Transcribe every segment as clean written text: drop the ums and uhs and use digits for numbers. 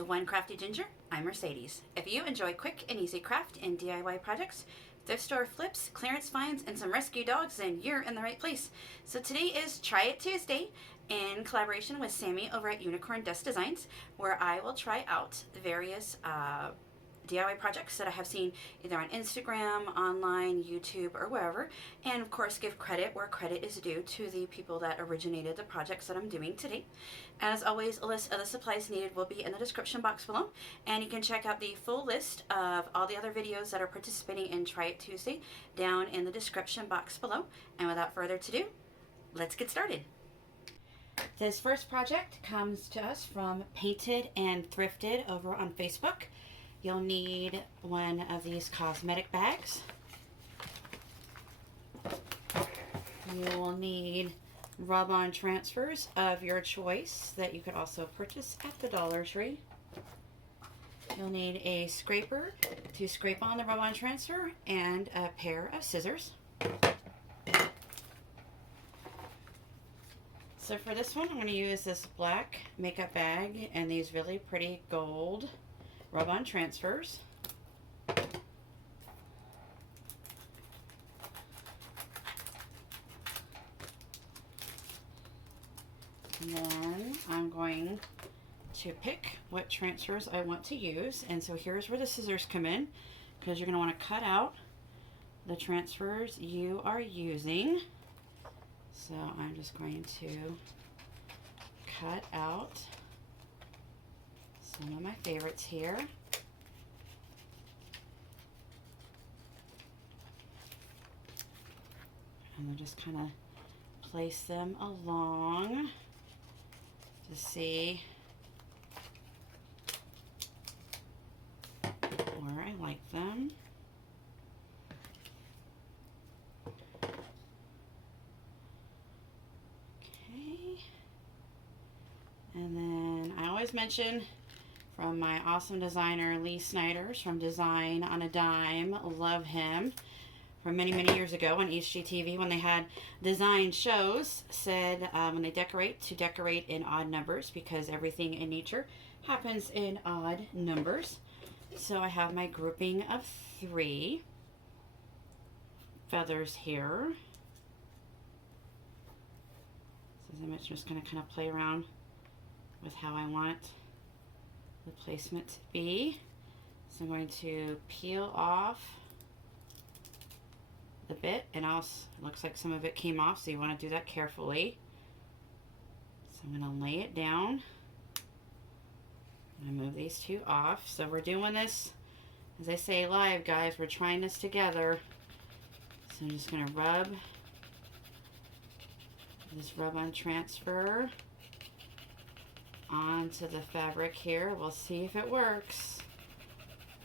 to One Crafty Ginger. I'm Mercedes. If you enjoy quick and easy craft and DIY projects, thrift store flips, clearance finds, and some rescue dogs, then you're in the right place. So today is Try It Tuesday in collaboration with Sammy over at Unicorn Dust Designs, where I will try out the various DIY projects that I have seen either on Instagram, online, YouTube, or wherever, and of course give credit where credit is due to the people that originated the projects that I'm doing today. As always, a list of the supplies needed will be in the description box below, and you can check out the full list of all the other videos that are participating in Try It Tuesday down in the description box below. And without further ado, let's get started. This first project comes to us from Painted and Thrifted over on Facebook. You'll need one of these cosmetic bags. You will need rub-on transfers of your choice that you could also purchase at the Dollar Tree. You'll need a scraper to scrape on the rub-on transfer and a pair of scissors. So for this one, I'm going to use this black makeup bag and these really pretty gold rub-on transfers. And then I'm going to pick what transfers I want to use. And so here's where the scissors come in, because you're going to want to cut out the transfers you are using. So I'm just going to cut out some of my favorites here. And we'll just kind of place them along to see where I like them. Okay. And then I always mention from my awesome designer Lee Snyders from Design on a Dime. Love him. From many, many years ago on HGTV when they had design shows, said when they decorate, to decorate in odd numbers because everything in nature happens in odd numbers. So I have my grouping of 3 feathers here. So I'm just going to kind of play around with how I want the placement to be. So I'm going to peel off the bit, and also looks like some of it came off, so you want to do that carefully. So I'm going to lay it down. I'm going to move these 2 off. So we're doing this, as I say, live, guys. We're trying this together. So I'm just going to rub this rub-on transfer onto the fabric here. We'll see if it works.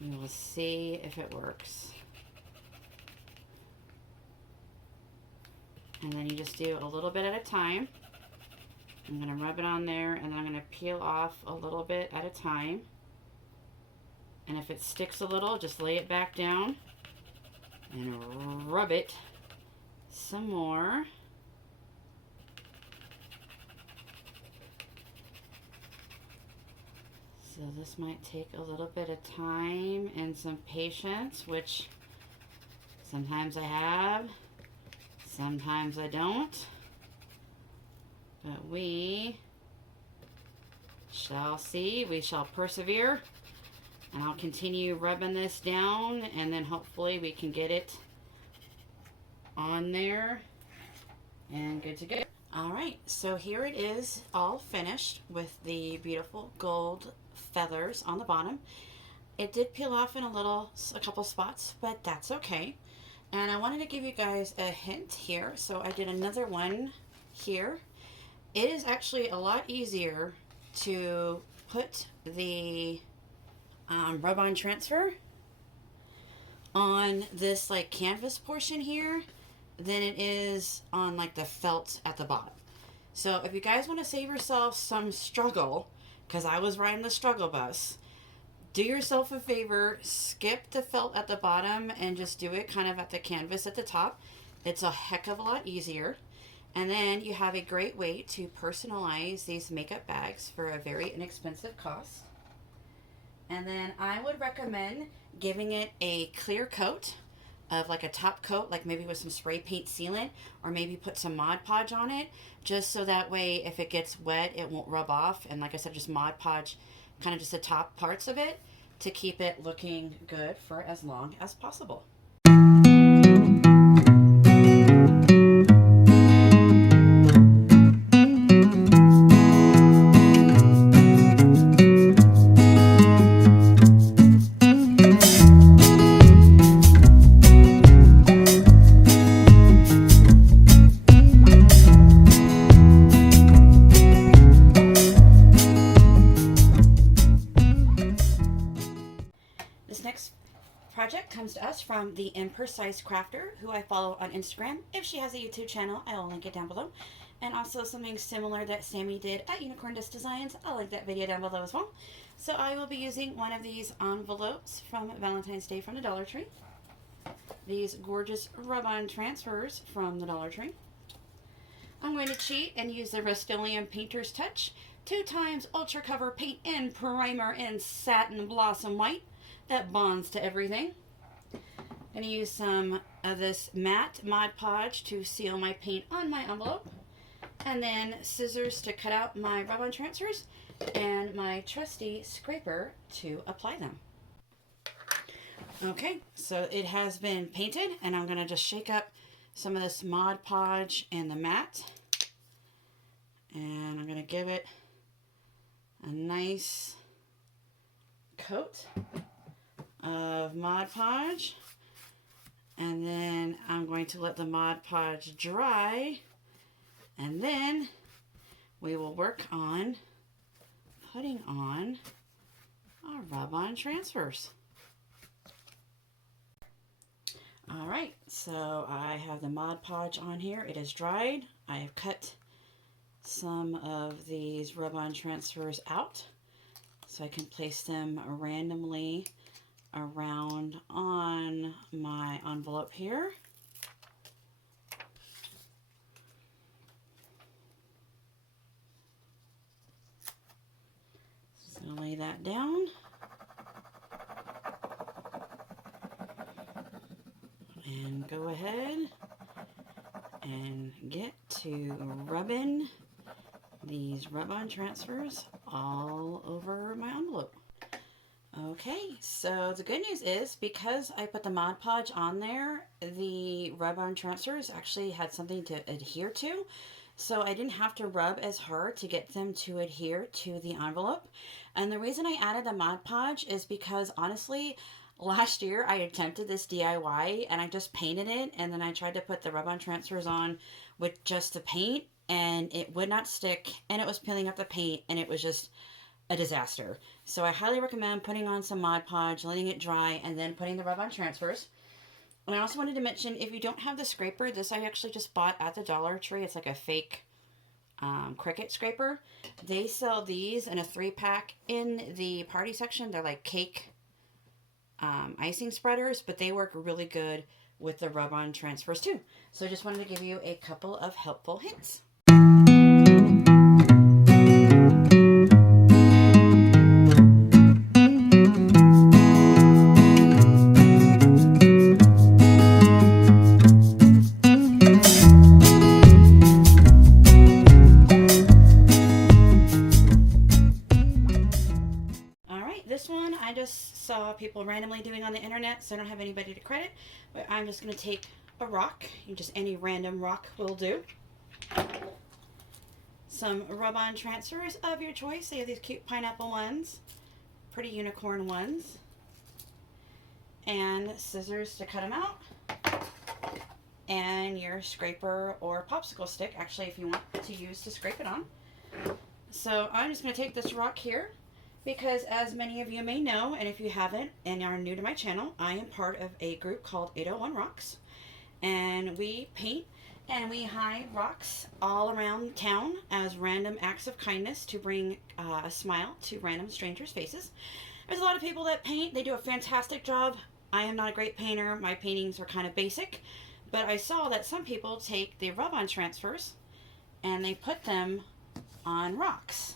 We will see if it works. And then you just do a little bit at a time. I'm going to rub it on there, and then I'm going to peel off a little bit at a time. And if it sticks a little, just lay it back down and rub it some more. So this might take a little bit of time and some patience, which sometimes I have. Sometimes I don't, but we shall see. We shall persevere, and I'll continue rubbing this down, and then hopefully we can get it on there and good to go. All right, so here it is all finished with the beautiful gold feathers on the bottom. It did peel off in a couple spots, but that's okay. And I wanted to give you guys a hint here. So I did another one here. It is actually a lot easier to put the rub-on transfer on this like canvas portion here than it is on like the felt at the bottom. So if you guys want to save yourself some struggle, because I was riding the struggle bus, do yourself a favor, skip the felt at the bottom and just do it kind of at the canvas at the top. It's a heck of a lot easier. And then you have a great way to personalize these makeup bags for a very inexpensive cost. And then I would recommend giving it a clear coat of like a top coat, like maybe with some spray paint sealant, or maybe put some Mod Podge on it, just so that way if it gets wet, it won't rub off. And like I said, just Mod Podge kind of just the top parts of it to keep it looking good for as long as possible. This next project comes to us from the Impersized Crafter, who I follow on Instagram. If she has a YouTube channel, I will link it down below. And also something similar that Sammy did at Unicorn Disc Designs. I'll link that video down below as well. So I will be using one of these envelopes from Valentine's Day from the Dollar Tree. These gorgeous rub-on transfers from the Dollar Tree. I'm going to cheat and use the Rust-Oleum Painter's Touch 2x Ultra Cover Paint and Primer in Satin Blossom White. That bonds to everything. I'm going to use some of this matte Mod Podge to seal my paint on my envelope. And then scissors to cut out my rub-on transfers. And my trusty scraper to apply them. Okay, so it has been painted. And I'm going to just shake up some of this Mod Podge and the matte. And I'm going to give it a nice coat of Mod Podge, and then I'm going to let the Mod Podge dry, and then we will work on putting on our rub-on transfers. Alright, so I have the Mod Podge on here. It is dried. I have cut some of these rub-on transfers out so I can place them randomly around on my envelope here. Just going to lay that down. And go ahead and get to rubbing these rub-on transfers all over my envelope. Okay, so the good news is because I put the Mod Podge on there, the rub-on transfers actually had something to adhere to. So I didn't have to rub as hard to get them to adhere to the envelope. And the reason I added the Mod Podge is because honestly, last year I attempted this DIY and I just painted it, and then I tried to put the rub-on transfers on with just the paint and it would not stick, and it was peeling up the paint, and it was just a disaster. So I highly recommend putting on some Mod Podge, letting it dry, and then putting the rub-on transfers. And I also wanted to mention, if you don't have the scraper, this I actually just bought at the Dollar Tree. It's like a fake Cricut scraper. They sell these in a 3-pack in the party section. They're like cake icing spreaders, but they work really good with the rub-on transfers too. So I just wanted to give you a couple of helpful hints. This one I just saw people randomly doing on the internet, so I don't have anybody to credit, but I'm just going to take a rock, just any random rock will do, some rub-on transfers of your choice. So you have these cute pineapple ones, pretty unicorn ones, and scissors to cut them out, and your scraper or popsicle stick, actually, if you want to use to scrape it on. So I'm just going to take this rock here, because as many of you may know, and if you haven't and are new to my channel, I am part of a group called 801 Rocks, and we paint and we hide rocks all around town as random acts of kindness to bring a smile to random strangers' faces. There's a lot of people that paint. They do a fantastic job. I am not a great painter. My paintings are kind of basic, but I saw that some people take the rub-on transfers and they put them on rocks.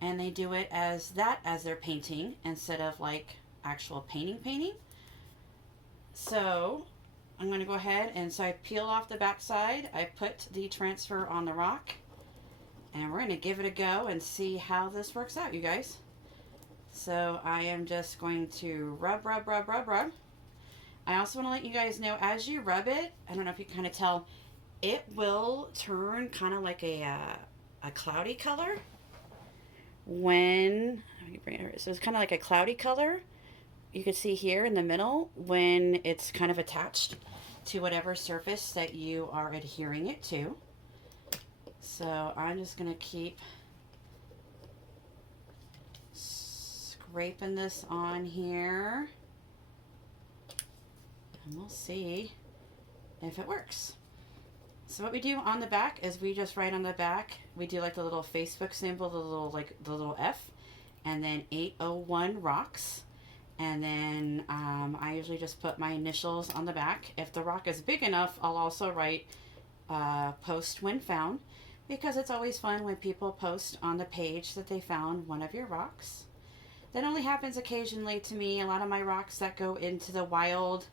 and they do it as that as their painting instead of like actual painting. So I'm going to go ahead and so I peel off the back side. I put the transfer on the rock, and we're going to give it a go and see how this works out, you guys. So I am just going to rub. I also want to let you guys know, as you rub it, I don't know if you can kind of tell, it will turn kind of like a cloudy color when, let me bring it, so it's kind of like a cloudy color. You can see here in the middle when it's kind of attached to whatever surface that you are adhering it to. So I'm just going to keep scraping this on here, and we'll see if it works. So what we do on the back is we just write on the back, we do like the little Facebook symbol, the little F, and then 801 rocks. And then I usually just put my initials on the back. If the rock is big enough, I'll also write post when found, because it's always fun when people post on the page that they found one of your rocks. That only happens occasionally to me. A lot of my rocks that go into the wild,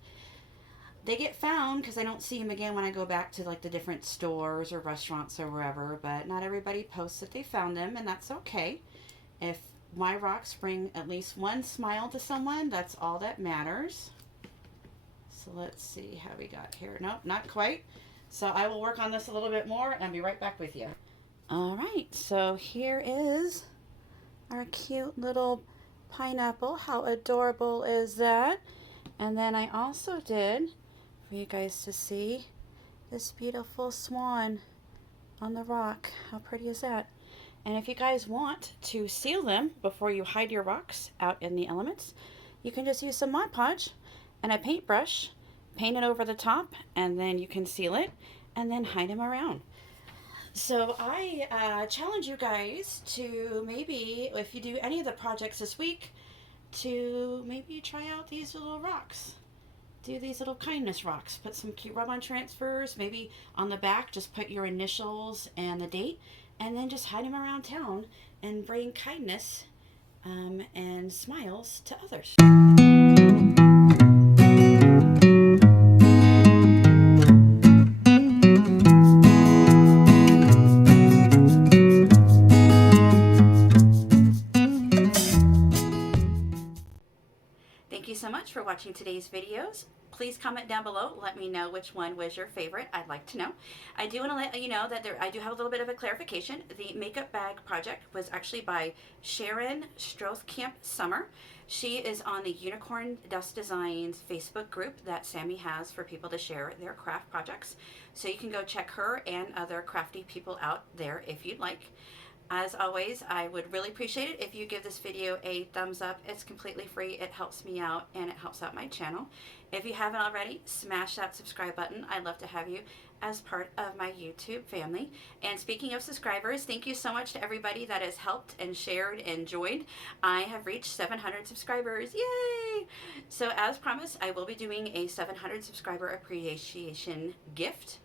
they get found because I don't see them again when I go back to like the different stores or restaurants or wherever, but not everybody posts that they found them, and that's okay. If my rocks bring at least one smile to someone, that's all that matters. So let's see how we got here. Nope, not quite. So I will work on this a little bit more and be right back with you. All right, so here is our cute little pineapple. How adorable is that? And then I also did, for you guys to see, this beautiful swan on the rock. How pretty is that? And if you guys want to seal them before you hide your rocks out in the elements, you can just use some Mod Podge and a paintbrush, paint it over the top, and then you can seal it and then hide them around. So I challenge you guys to maybe, if you do any of the projects this week, to maybe try out these little rocks. Do these little kindness rocks. Put some cute rub-on transfers. Maybe on the back, just put your initials and the date, and then just hide them around town and bring kindness and smiles to others. Thank you so much for watching today's videos. Please comment down below. Let me know which one was your favorite. I'd like to know. I do want to let you know that I do have a little bit of a clarification. The makeup bag project was actually by Sharon Strothkamp Summer. She is on the Unicorn Dust Designs Facebook group that Sammy has for people to share their craft projects. So you can go check her and other crafty people out there if you'd like. As always, I would really appreciate it if you give this video a thumbs up. It's completely free. It helps me out and it helps out my channel. If you haven't already, smash that subscribe button. I'd love to have you as part of my YouTube family. And speaking of subscribers, thank you so much to everybody that has helped and shared and joined. I have reached 700 subscribers. Yay! So as promised, I will be doing a 700 subscriber appreciation gift.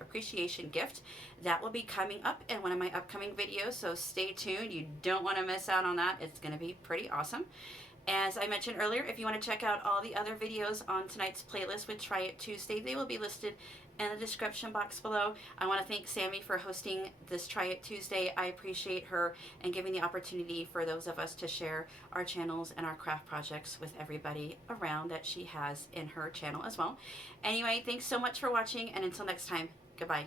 Appreciation gift that will be coming up in one of my upcoming videos, so stay tuned. You don't want to miss out on that. It's going to be pretty awesome. As I mentioned earlier, if you want to check out all the other videos on tonight's playlist with Try It Tuesday, they will be listed in the description box below. I want to thank Sammy for hosting this Try It Tuesday. I appreciate her and giving the opportunity for those of us to share our channels and our craft projects with everybody around that she has in her channel as well. Anyway, thanks so much for watching, and until next time, goodbye.